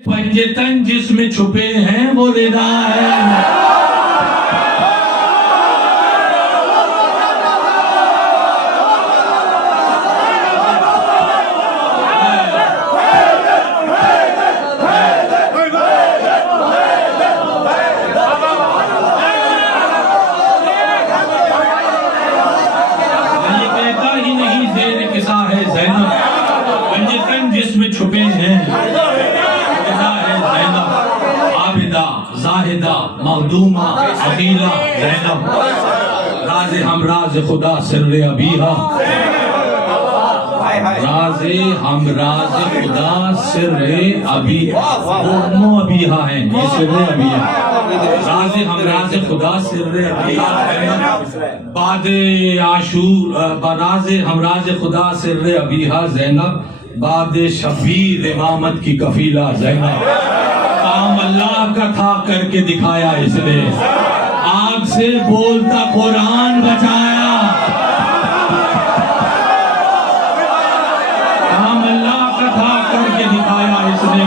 पंजतन जिसमें छुपे हैं वो रिदा है। पंजतन जिसमें छुपे हैं रिदा है ज़ैनब, आबिदा जाहिदा मखदूमा अकीला ज़ैनब, राज़े हम राज़ खुदा सिर्रे अबीहा, राज़े हम राज़ खुदा सिर्रे अबीहा, वो अबीहा है, ये सिर्रे अबीहा, राज़े हम राज़ खुदा सिर्रे अबीहा, बादे आशूर राज़े हम राज़ खुदा सिर्रे अबीहा ज़ैनब, बादे शबीर इमामत की कफीला ज़ैनब, काम अल्लाह का था करके दिखाया इसने, आग से बोलता कुरान बचाया, काम अल्लाह का था करके दिखाया इसने,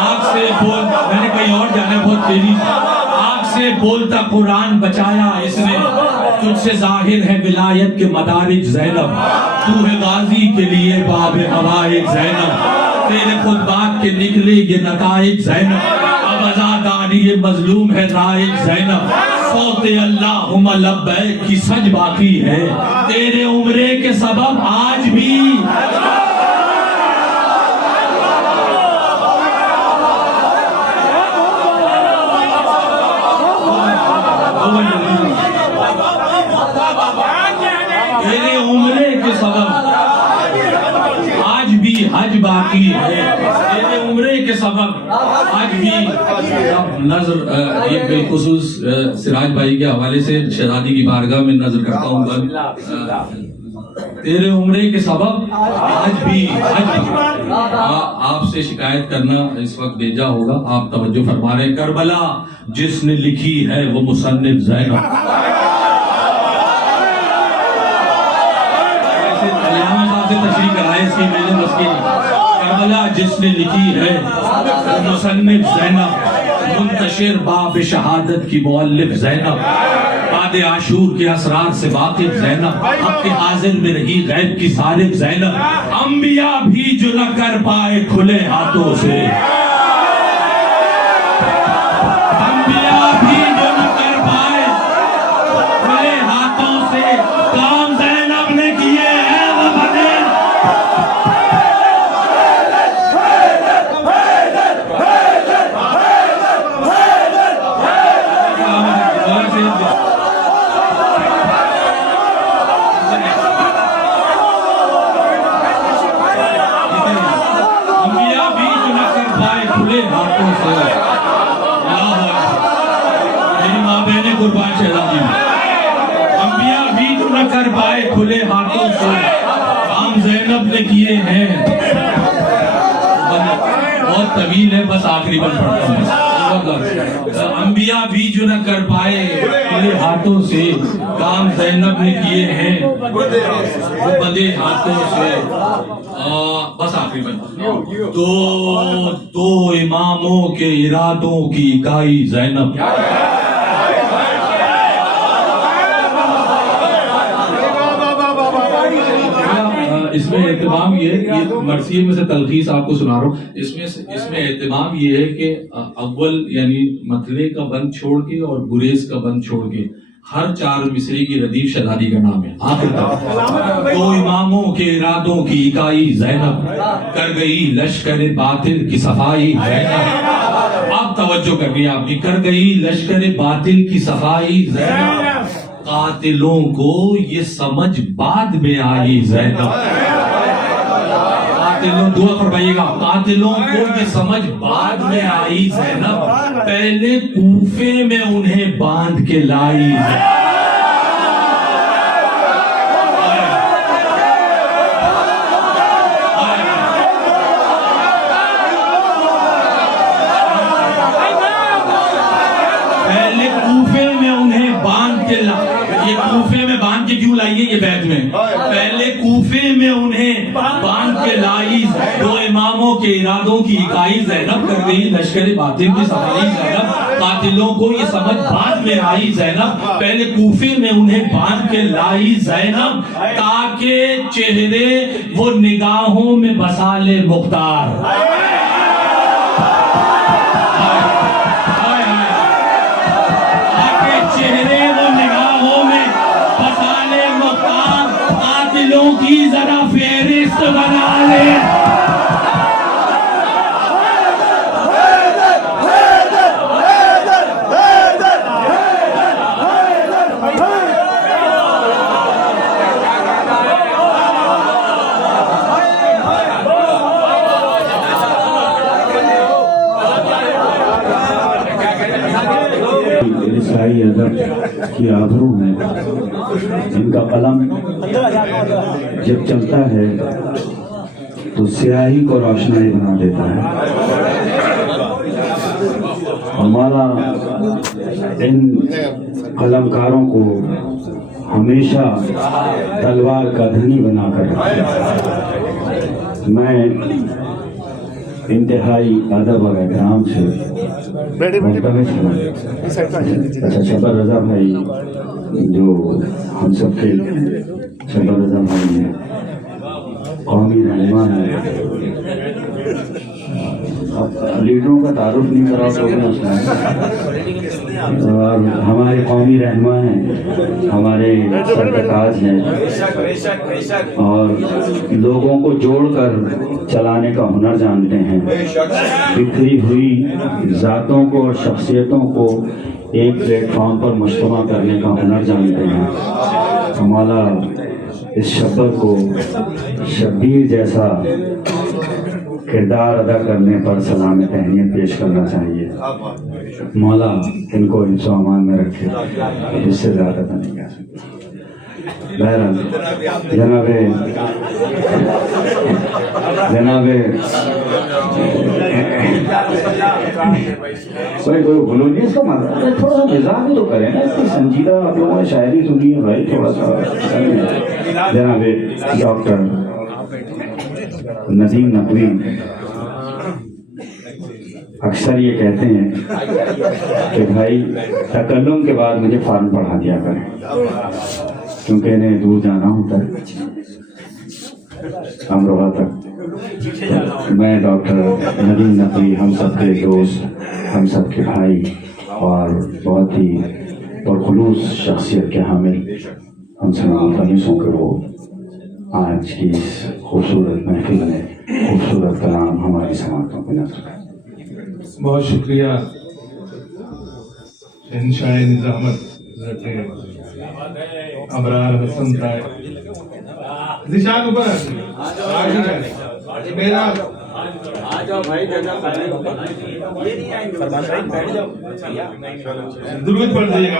आग से बोल मैंने कहीं और जाना बहुत तेजी, आग से बोलता कुरान बचाया इसने, तुझसे जाहिर है विलायत के मदारिज ज़ैनब, तू है गाजी के लिए बाब हवाइज ज़ैनब, तेरे खुतबात के निकले ये नताइज ज़ैनब, अब आज़ादारी ये मजलूम है राइज ज़ैनब, सौते अल्लाहुम्मा लब्बैक की सज बाकी है, तेरे उम्रे के सबब आज भी तेरे उम्रे के सबब आज भी हज बाकी है, तेरे उम्रे के सबब आज भी। अब नजर ये बेखुसूस सिराज भाई के हवाले से शहजादी की बारगाह में नजर करता हूँ, तेरे उम्रे के सबब आज भी हज। आपसे शिकायत करना इस वक्त बेजा होगा, आप तवज्जो फरमा रहे। करबला जिसने लिखी है वो मुसन्निफ ज़ैनब, तशरीह कराए इसकी मैंने बस की, करबला जिसने लिखी है मुसन्निफ ज़ैनब, मुंतशिर बाब शहादत की मुअल्लिफ ज़ैनब, बादे आशूर के असरार से वाकिफ ज़ैनब, हक़ के हाज़िर में रही गैब की सारिफ ज़ैनब, अंबिया भी जो न कर पाए खुले हाथों से, अंबिया भी जो न कर पाए खुले हाथों से, काम ज़ैनब ने किए हैं वो बने। हाथों से मेरी माँ बहने कुर्बान शहजादी, अंबिया भी जो न कर पाए खुले हाथों से, काम ज़ैनब ने किए हैं। बहुत तवील है, बस आखिरी बन पड़ता हूँ। अंबिया भी जो न कर पाए खुले हाथों से, काम ज़ैनब ने किए हैं वो बंदे हाथों से। बस आखिरी बन दो इमामों के इरादों की इकाई ज़ैनब, इसमें एहतमाम ये है, ये मरसिये में से तलखीस आपको सुना रहा हूँ, इसमें एहतमाम ये है कि अव्वल यानी मतले का बंद छोड़ के और गुरेज का बंद छोड़ के हर चार मिसरी की रदीफ शहजादी का नाम है। आखिर तक दो इमामों के इरादों की इकाई ज़ैनब, कर गई लश्कर बातिल की सफाई ज़ैनब, आप तवज्जो करनी आपकी, कर गई लश्कर बातिल की सफाई ज़ैनब, कातिलों को ये समझ बाद में आई ज़ैनब, कातिलों दुआ फरमाइएगा, कातिलों को ये समझ बाद में आई ज़ैनब, पहले कूफे में उन्हें बांध के लाई ज़ैनब। पहले कूफे में उन्हें बांध के ये कूफे में बांध के क्यों लाइए, ये बैत में पहले कूफे में उन्हें बांध के लाई, दो इमामों के इरादों की इकाई ज़ैनब कर गई लश्कर बातिल की सफाई ज़ैनब। कातिलों को ये समझ बाद में आई ज़ैनब, पहले कूफे में उन्हें बांध के लाई ज़ैनब, ताकि चेहरे वो निगाहों में बसा ले मुख्तार। चेहरे वो निगाहों में बसा ले मुख्तार, कातिलों की जरा फेरिस्त बना ले। ईसाई अदब की आबरू है, इनका कलम जब चलता है तो स्याही को रोशनाई बना देता है। हमारा इन कलमकारों को हमेशा तलवार का धनी बनाकर मैं इंतहाई अदब और एहतराम से अच्छा शबर रजा भाई, जो हम सबके शबर रजा भाई हैं, कौमी रहनुमा है। अब लीडरों का तारुफ नहीं करा तो मसला है। और हमारे कौमी रहनुमा हैं, हमारे सरताज हैं और लोगों को जोड़कर चलाने का हुनर जानते हैं। बिखरी हुई ज़ातों को और शख्सियतों को एक प्लेटफॉर्म पर मुज्तमा करने का हुनर जानते हैं। हमारा इस शब्द को शब्बीर जैसा किरदार अदा करने पर सलाम तहनीत पेश करना चाहिए। मौला इनको हिफ्ज़ अमान में रखे, इससे ज़्यादा तो नहीं कह सकते। बहरहाल जनाबे कोई भूलो नहीं, इसका मतलब थोड़ा सा मिजाज भी तो करें ना, इसकी संजीदा आप लोगों ने शायरी सुनी है भाई, थोड़ा सा। जनाबे डॉक्टर नदीम नकवी अक्सर ये कहते हैं कि भाई तकल्लुम के बाद मुझे फॉर्म पढ़ा दिया करें, क्योंकि इन्हें दूर जाना होता है अमरोहा तक। तो मैं डॉक्टर नदीम नकवी हम सबके दोस्त, हम सबके भाई और बहुत ही पुरखुलूस शख्सियत के हामिल हमसे मुल्तमिस हूँ कि वो आज की इस खूबसूरत महफिल में खूबसूरत कलाम हमारी समातों को नज़र करें। बहुत शुक्रिया शहंशाह निज़ामत अबरार हसन साहब। निशान ऊपर मेरा आ जाओ भाई, ये नहीं आएंगे, बैठ जाओ। दुरूद पढ़ दीजिएगा।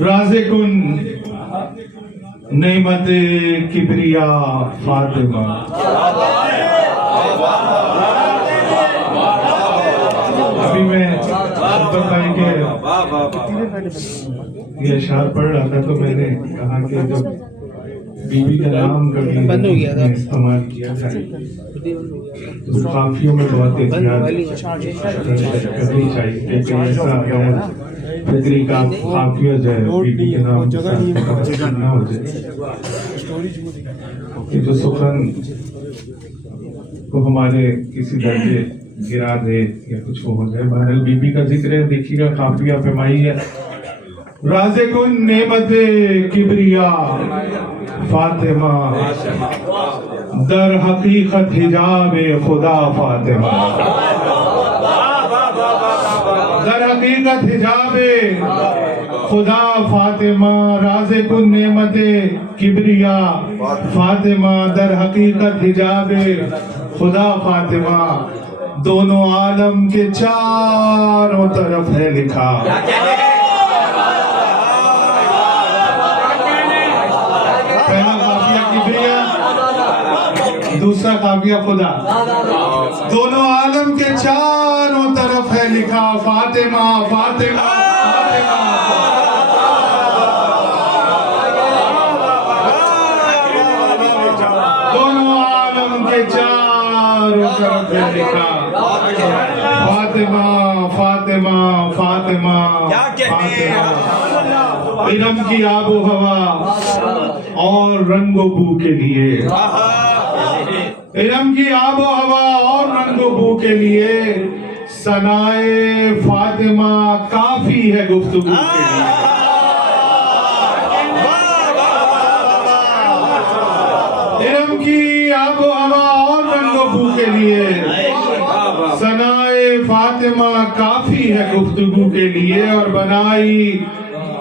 राज़िकुन नेमत किबरिया फातिमा, अभी मैं भाई के ये अशआर पढ़ रहा था तो मैंने कहा कि जब बीबी का नाम कभी बंद हो गया था इस्तेमाल किया था तो काफियों में बहुत एहतियात करनी चाहिए कि ऐसा फिक्री का काफिया जो है बीबी के नाम ना हो जाए कि जो सुखन को हमारे किसी दर्जे गिरा दे या कुछ हो जाए। बहरहाल बीबी का जिक्र है, देखिएगा काफिया फरमाई है। राज़िकुन नेमत किबरिया फातिमा, दर हकीकत हिजाब खुदा फातिमा, दर हकीकत हिजाब खुदा फातिमा, राज़िकुन नेमत किबरिया फातिमा, दर हकीकत हिजाब खुदा फातिमा, दोनों आलम के चारों तरफ है लिखा। पहला काफिया किबरिया, दूसरा काफिया खुदा, दोनों आलम के चारों तरफ है लिखा। फातिमा फातिमा फातिमा। खूबसूरत है लिखा, फातिमा फातिमा फातिमा क्या कहने फातिमा। इरम की आबो हवा और रंगो बू के लिए, इरम की आबो हवा और रंगो बू के लिए सनाए फातिमा काफी है गुफ्तगू के लिए। इरम की आबो हवा और रंगो बू के लिए सनाए फातिमा काफी है गुफ्तगू के लिए। और बनाई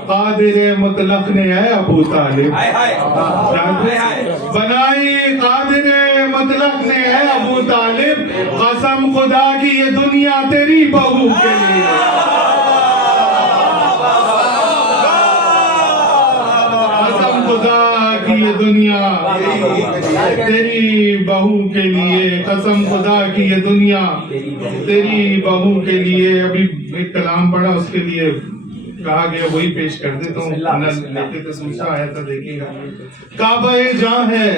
कादिर मुतलक ने है अबू तालिब, बनाई कादिर मुतलक ने है अबू तालिब, कसम खुदा की ये दुनिया तेरी बहू के लिए। कसम खुदा की ये दुनिया तेरी बहू के लिए, कसम खुदा की ये दुनिया तेरी बहू के लिए। अभी एक कलाम पढ़ा, उसके लिए कहा गया वही पेश कर देता हूँ। लेते तो दूसरा आया था, देखिएगा। काबे जहाँ है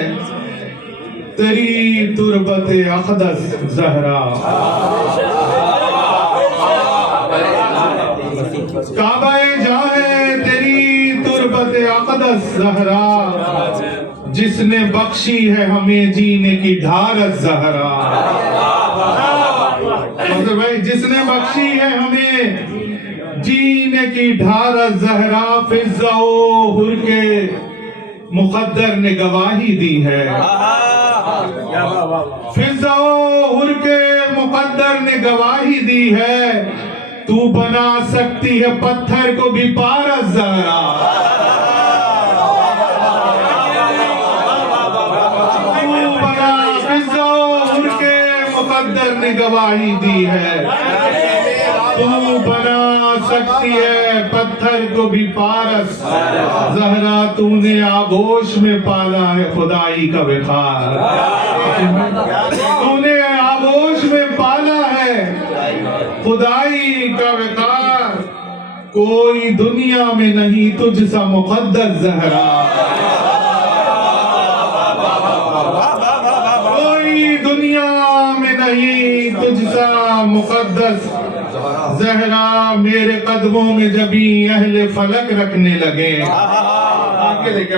तेरी तुरबत अक़दस ज़हरा, काबे जहाँ है तेरी तुरबत अक़दस ज़हरा, जिसने बख्शी है हमें जीने की ढारस ज़हरा। मतलब भाई जिसने बख्शी है हमें जीने की ढारस ज़हरा, फिज़्ज़ो हुर के मुक़द्दर ने गवाही दी है, फिज़्ज़ो हुर के मुक़द्दर ने गवाही दी है। तू बना सकती है पत्थर को भी पारस ज़हरा, तू बना, फिज़्ज़ो हुर के मुक़द्दर ने गवाही दी है। तू बना सकती है पत्थर को भी पारस ज़हरा, तूने आगोश में पाला है खुदाई का विखार, तूने आगोश में पाला है खुदाई का विखार। कोई दुनिया में नहीं तुझसा मुक़द्दस ज़हरा, कोई दुनिया में नहीं तुझसा मुक़द्दस ज़हरा। मेरे कदमों में जबी अहले फलक रखने लगे,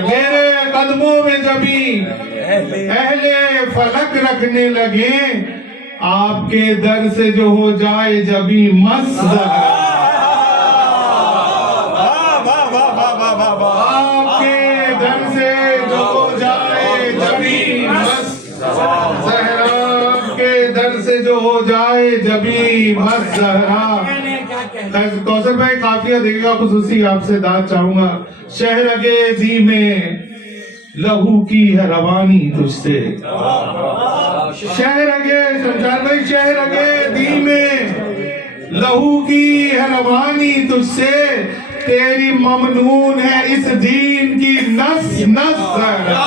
मेरे कदमों में जबी अहले फलक रखने लगे, आपके दर से जो हो जाए जबी मस्त ज़हरा, आपके दर से जो हो जाए जबी मस्त ज़हरा, आपके दर से जो हो जाए जबी मस्त ज़हरा। कौसर भाई काफिया देगा, खुसूसी आपसे दाद चाहूंगा। शहरगे दी में लहू की है रवानी तुझसे, शहरगे शमशान भाई, शहरगे दी में लहू की है रवानी तुझसे, तेरी ममनून है इस दीन की नस नस ज़हरा।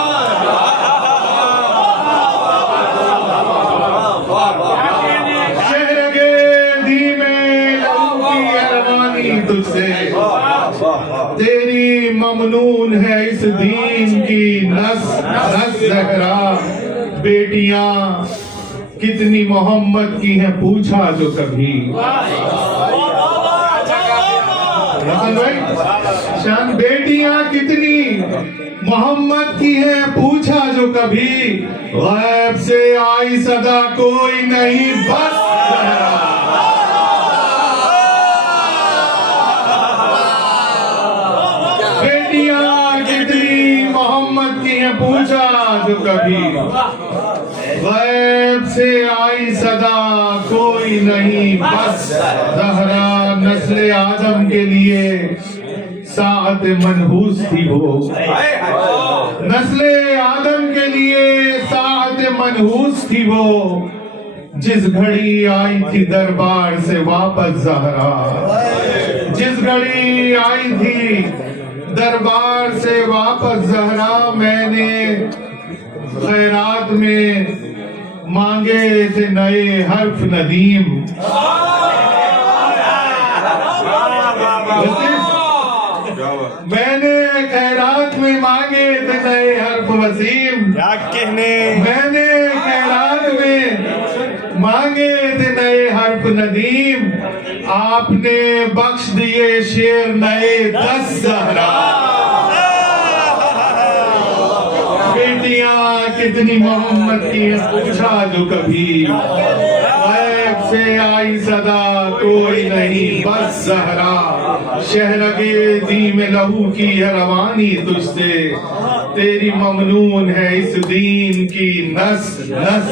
तुझसे तेरी ममनून है इस दीन की नस नस ज़हरा। बेटियां कितनी मोहम्मद की हैं पूछा जो कभी, शान बेटियां कितनी मोहम्मद की हैं पूछा जो कभी, गैब से आई सदा कोई नहीं बस ज़हरा। पूछा जो कभी, गैब से आई सदा कोई नहीं बस ज़हरा। नस्ल आदम के लिए साअत मनहूस थी वो, नस्ल आदम के लिए साअत मनहूस थी वो, जिस घड़ी आई थी दरबार से वापस ज़हरा, जिस घड़ी आई थी दरबार से वापस ज़हरा। मैंने खैरात में मांगे थे नए हर्फ नदीम, मैंने खैरात में मांगे थे नए हर्फ वसीम, क्या कहने, मैंने खैरात में नदीम आपने बख्श दिए शेर नए 10 ज़हरा। बेटियां कितनी मोहम्मद की हैं पूछा जो कभी, गैब से आई सदा कोई नहीं बस ज़हरा। शहरगे दी में लहू की है रवानी तुझसे, तेरी ममनून है इस दीन की नस नस।